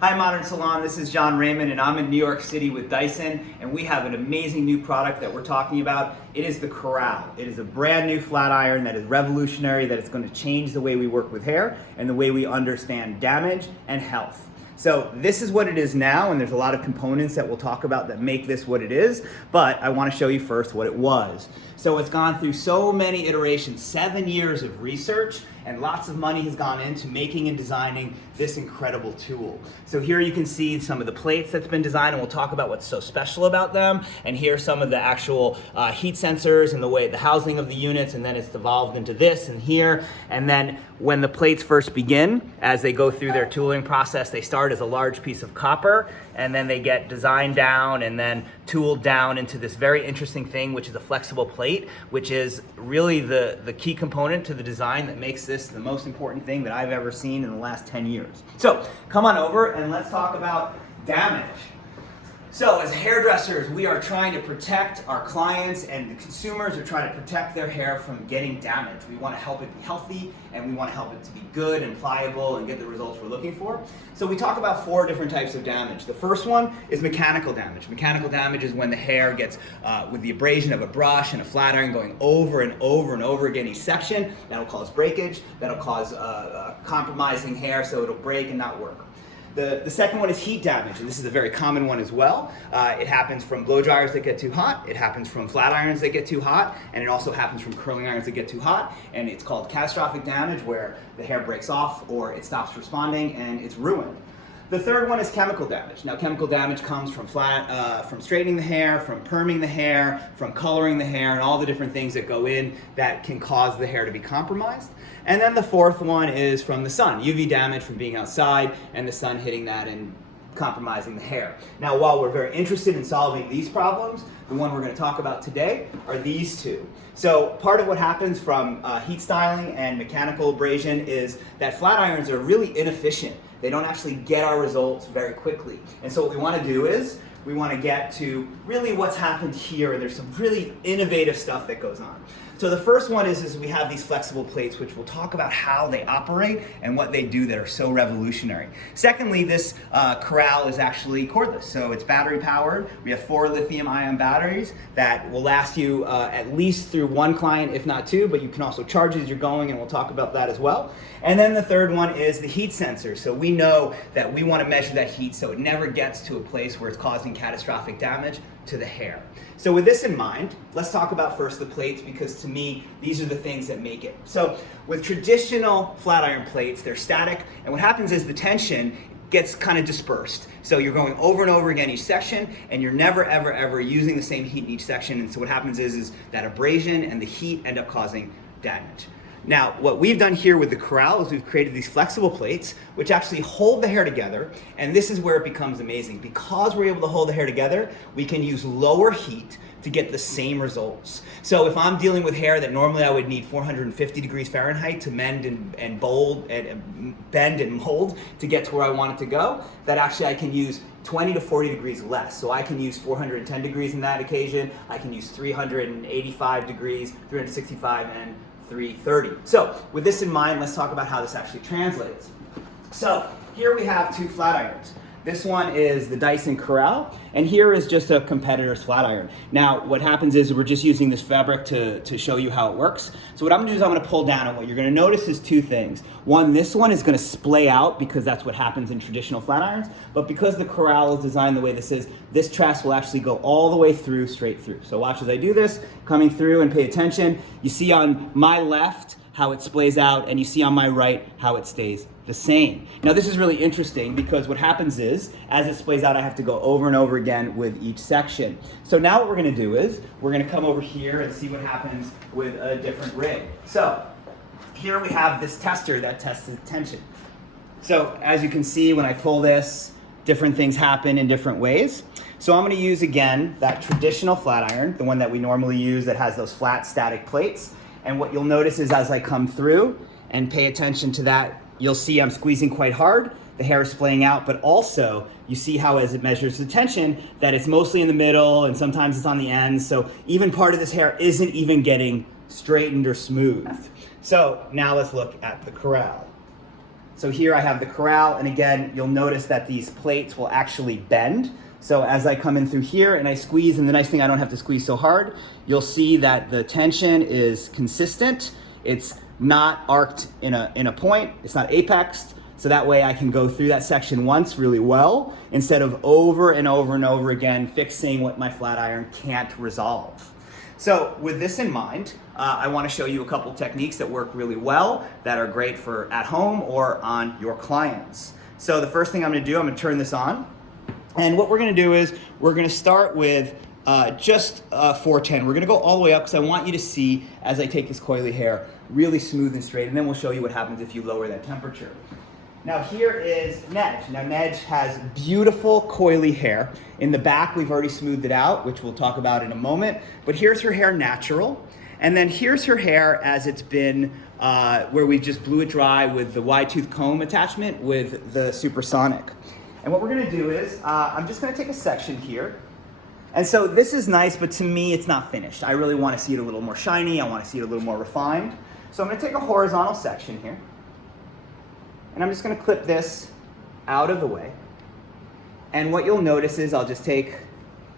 Hi Modern Salon, this is Jon Reyman and I'm in New York City with Dyson, and we have an amazing new product that we're talking about. It is the Corral. It is a brand new flat iron that is revolutionary, that is going to change the way we work with hair and the way we understand damage and health. So this is what it is now, and there's a lot of components that we'll talk about that make this what it is, but I want to show you first what it was. So it's gone through so many iterations, 7 years of research, and lots of money has gone into making and designing this incredible tool. So here you can see some of the plates that's been designed, and we'll talk about what's so special about them. And here's some of the actual heat sensors and the way the housing of the units, and then it's evolved into this and here. And then when the plates first begin, as they go through their tooling process, they start as a large piece of copper, and then they get designed down and then tooled down into this very interesting thing, which is a flexible plate, which is really the key component to the design that makes this the most important thing that I've ever seen in the last 10 years. So come on over and let's talk about damage. So as hairdressers, we are trying to protect our clients, and the consumers are trying to protect their hair from getting damaged. We want to help it be healthy, and we want to help it to be good and pliable and get the results we're looking for. So we talk about 4 different types of damage. The first one is mechanical damage. Mechanical damage is when the hair gets, with the abrasion of a brush and a flat iron going over and over and over again each section. That'll cause breakage. That'll cause compromising hair, so it'll break and not work. The second one is heat damage, and this is a very common one as well. It happens from blow dryers that get too hot, it happens from flat irons that get too hot, and it also happens from curling irons that get too hot, and it's called catastrophic damage, where the hair breaks off or it stops responding and it's ruined. The third one is chemical damage. Now, chemical damage comes from from straightening the hair, from perming the hair, from coloring the hair, and all the different things that go in that can cause the hair to be compromised. And then the fourth one is from the sun, UV damage from being outside and the sun hitting that and compromising the hair. Now, while we're very interested in solving these problems, the one we're going to talk about today are these two. So part of what happens from heat styling and mechanical abrasion is that flat irons are really inefficient. They don't actually get our results very quickly. And so what we want to do is we want to get to really what's happened here, and there's some really innovative stuff that goes on. So the first one is we have these flexible plates, which we'll talk about how they operate and what they do that are so revolutionary. Secondly, this Corral is actually cordless, so it's battery powered. We have 4 lithium-ion batteries that will last you at least through 1 client, if not 2, but you can also charge as you're going, and we'll talk about that as well. And then the third one is the heat sensor. So we know that we want to measure that heat so it never gets to a place where it's causing catastrophic damage to the hair. So with this in mind, let's talk about first the plates, because to me, these are the things that make it. So with traditional flat iron plates, they're static, and what happens is the tension gets kind of dispersed. So you're going over and over again each section, and you're never, ever, ever using the same heat in each section, and so what happens is that abrasion and the heat end up causing damage. Now, what we've done here with the Corral is we've created these flexible plates which actually hold the hair together, and this is where it becomes amazing. Because we're able to hold the hair together, we can use lower heat to get the same results. So if I'm dealing with hair that normally I would need 450 degrees Fahrenheit to mend and mold and bend and mold to get to where I want it to go, that actually I can use 20 to 40 degrees less. So I can use 410 degrees in that occasion, I can use 385 degrees, 365, and 330. So with this in mind, let's talk about how this actually translates. So here we have 2 flat irons. This one is the Dyson Corral, and here is just a competitor's flat iron. Now, what happens is we're just using this fabric to show you how it works. So what I'm gonna do is I'm gonna pull down, and what you're gonna notice is 2 things. One, this one is gonna splay out because that's what happens in traditional flat irons, but because the Corral is designed the way this is, this truss will actually go all the way through, straight through. So watch as I do this, coming through, and pay attention. You see on my left how it splays out, and you see on my right how it stays the same. Now this is really interesting because what happens is, as it splays out, I have to go over and over again with each section. So now what we're gonna do is, we're gonna come over here and see what happens with a different rig. So here we have this tester that tests the tension. So as you can see, when I pull this, different things happen in different ways. So I'm gonna use, again, that traditional flat iron, the one that we normally use that has those flat static plates. And what you'll notice is as I come through and pay attention to that, you'll see I'm squeezing quite hard, the hair is splaying out, but also you see how as it measures the tension that it's mostly in the middle and sometimes it's on the ends. So even part of this hair isn't even getting straightened or smoothed. So now let's look at the Corral. So here I have the Corral, and again, you'll notice that these plates will actually bend. So as I come in through here and I squeeze, and the nice thing, I don't have to squeeze so hard, you'll see that the tension is consistent. It's not arced in a point, it's not apexed. So that way I can go through that section once really well, instead of over and over and over again fixing what my flat iron can't resolve. So with this in mind, I want to show you a couple techniques that work really well, that are great for at home or on your clients. So the first thing I'm going to do, I'm going to turn this on. And what we're going to do is we're going to start with just 410. We're going to go all the way up because I want you to see, as I take this coily hair, really smooth and straight. And then we'll show you what happens if you lower that temperature. Now here is Nedge. Now Nedge has beautiful coily hair. In the back we've already smoothed it out, which we'll talk about in a moment. But here's her hair natural. And then here's her hair as it's been, where we just blew it dry with the wide tooth comb attachment with the supersonic. And what we're gonna do is, I'm just gonna take a section here. And so this is nice, but to me it's not finished. I really wanna see it a little more shiny. I wanna see it a little more refined. So I'm gonna take a horizontal section here. And I'm just gonna clip this out of the way. And what you'll notice is I'll just take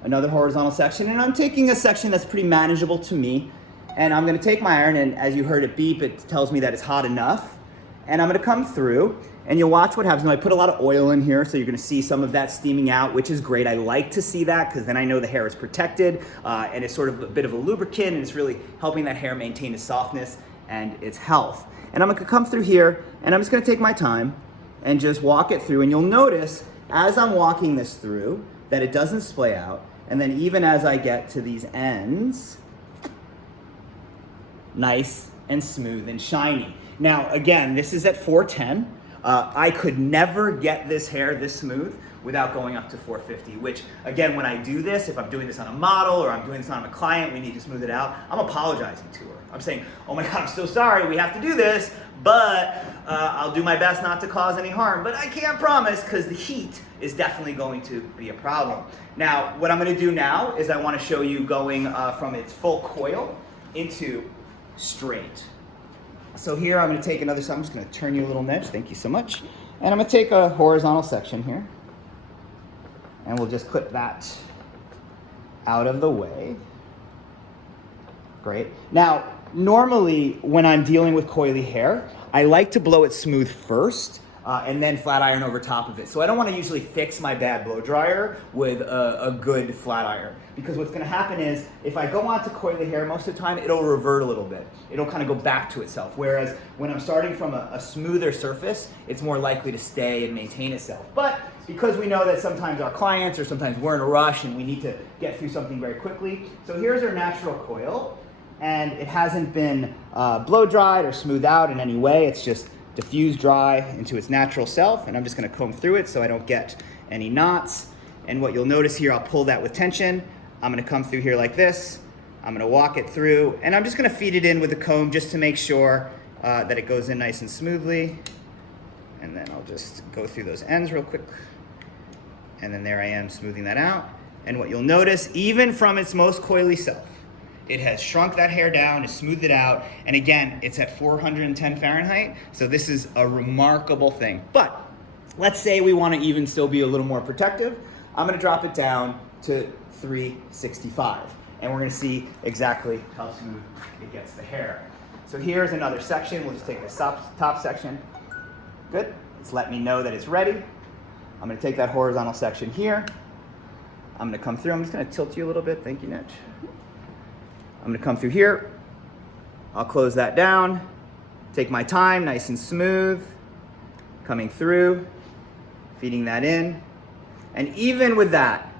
another horizontal section, and I'm taking a section that's pretty manageable to me. And I'm gonna take my iron, and as you heard it beep, it tells me that it's hot enough. And I'm gonna come through, and you'll watch what happens. Now I put a lot of oil in here, so you're gonna see some of that steaming out, which is great. I like to see that, because then I know the hair is protected, and it's sort of a bit of a lubricant, and it's really helping that hair maintain its softness and its health. And I'm gonna come through here, and I'm just gonna take my time and just walk it through. And you'll notice, as I'm walking this through, that it doesn't splay out. And then even as I get to these ends, nice and smooth and shiny. Now, again, this is at 410. I could never get this hair this smooth without going up to 450, which again, when I do this, if I'm doing this on a model or I'm doing this on a client, we need to smooth it out, I'm apologizing to her. I'm saying, oh my God, I'm so sorry, we have to do this, but I'll do my best not to cause any harm. But I can't promise, because the heat is definitely going to be a problem. Now, what I'm gonna do now is I wanna show you going from its full coil into straight. So here I'm gonna take another, so I'm just gonna turn you a little Nedge, thank you so much. And I'm gonna take a horizontal section here, and we'll just put that out of the way. Great. Now, normally when I'm dealing with coily hair, I like to blow it smooth first, and then flat iron over top of it. So I don't want to usually fix my bad blow dryer with a good flat iron, because what's going to happen is if I go onto coily hair, most of the time it'll revert a little bit. It'll kind of go back to itself. Whereas when I'm starting from a smoother surface, it's more likely to stay and maintain itself. But because we know that sometimes our clients, or sometimes we're in a rush and we need to get through something very quickly. So here's our natural coil, and it hasn't been blow dried or smoothed out in any way. It's just diffused dry into its natural self, and I'm just gonna comb through it so I don't get any knots. And what you'll notice here, I'll pull that with tension. I'm gonna come through here like this. I'm gonna walk it through, and I'm just gonna feed it in with the comb just to make sure that it goes in nice and smoothly. And then I'll just go through those ends real quick. And then there I am smoothing that out. And what you'll notice, even from its most coily self, it has shrunk that hair down, it's smoothed it out, and again, it's at 410 Fahrenheit, so this is a remarkable thing. But let's say we want to even still be a little more protective. I'm going to drop it down to 365, and we're going to see exactly how smooth it gets the hair. So here's another section. We'll just take this top section. Good. It's let me know that it's ready. I'm going to take that horizontal section here. I'm going to come through. I'm just going to tilt you a little bit. Thank you, Nedge. I'm gonna come through here. I'll close that down, take my time, nice and smooth, coming through, feeding that in. And even with that,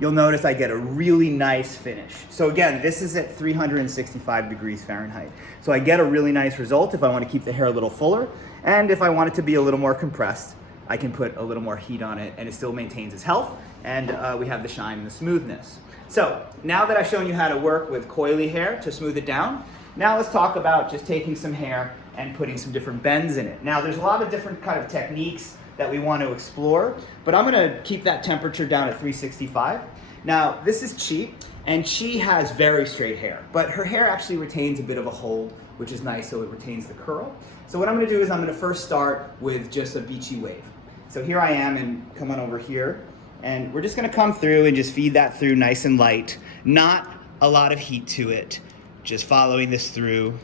you'll notice I get a really nice finish. So again, this is at 365 degrees Fahrenheit. So I get a really nice result if I want to keep the hair a little fuller. And if I want it to be a little more compressed, I can put a little more heat on it, and it still maintains its health, and we have the shine and the smoothness. So now that I've shown you how to work with coily hair to smooth it down, now let's talk about just taking some hair and putting some different bends in it. Now there's a lot of different kind of techniques that we want to explore, but I'm gonna keep that temperature down at 365. Now this is Chi, and Chi has very straight hair, but her hair actually retains a bit of a hold which is nice so it retains the curl. So what I'm gonna do is I'm gonna first start with just a beachy wave. So here I am, and come on over here, and we're just gonna come through and just feed that through nice and light. Not a lot of heat to it, just following this through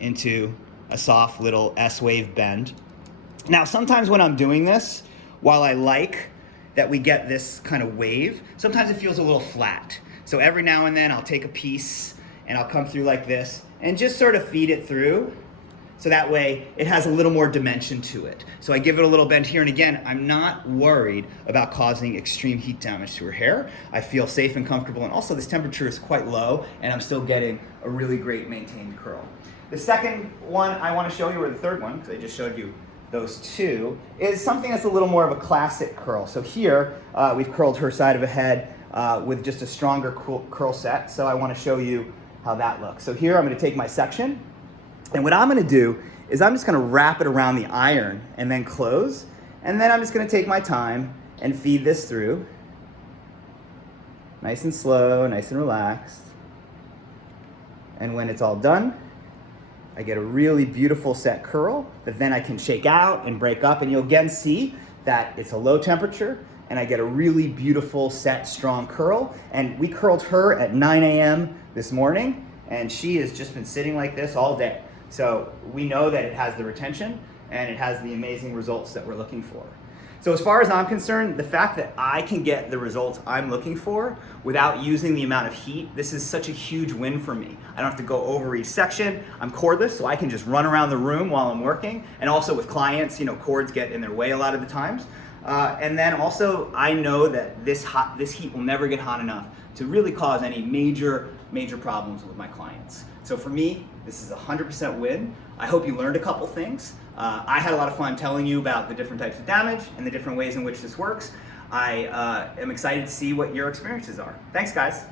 into a soft little S-wave bend. Now, sometimes when I'm doing this, while I like that we get this kind of wave, sometimes it feels a little flat. So every now and then I'll take a piece and I'll come through like this and just sort of feed it through, so that way it has a little more dimension to it. So I give it a little bend here, and again, I'm not worried about causing extreme heat damage to her hair. I feel safe and comfortable, and also this temperature is quite low and I'm still getting a really great maintained curl. The second one I want to show you, or the third one, because I just showed you those two, is something that's a little more of a classic curl. So here, we've curled her side of a head with just a stronger curl set. So I want to show you how that looks. So here I'm going to take my section, and what I'm going to do is I'm just going to wrap it around the iron and then close. And then I'm just going to take my time and feed this through. Nice and slow, nice and relaxed. And when it's all done, I get a really beautiful set curl that then I can shake out and break up, and you'll again see that it's a low temperature, and I get a really beautiful set strong curl. And we curled her at 9 a.m. this morning, and she has just been sitting like this all day. So we know that it has the retention and it has the amazing results that we're looking for. So as far as I'm concerned, the fact that I can get the results I'm looking for without using the amount of heat, this is such a huge win for me. I don't have to go over each section. I'm cordless, so I can just run around the room while I'm working. And also with clients, cords get in their way a lot of the times. And then also, I know that this heat will never get hot enough to really cause any major problems with my clients. So for me, this is a 100% win. I hope you learned a couple things. I had a lot of fun telling you about the different types of damage and the different ways in which this works. I am excited to see what your experiences are. Thanks, guys.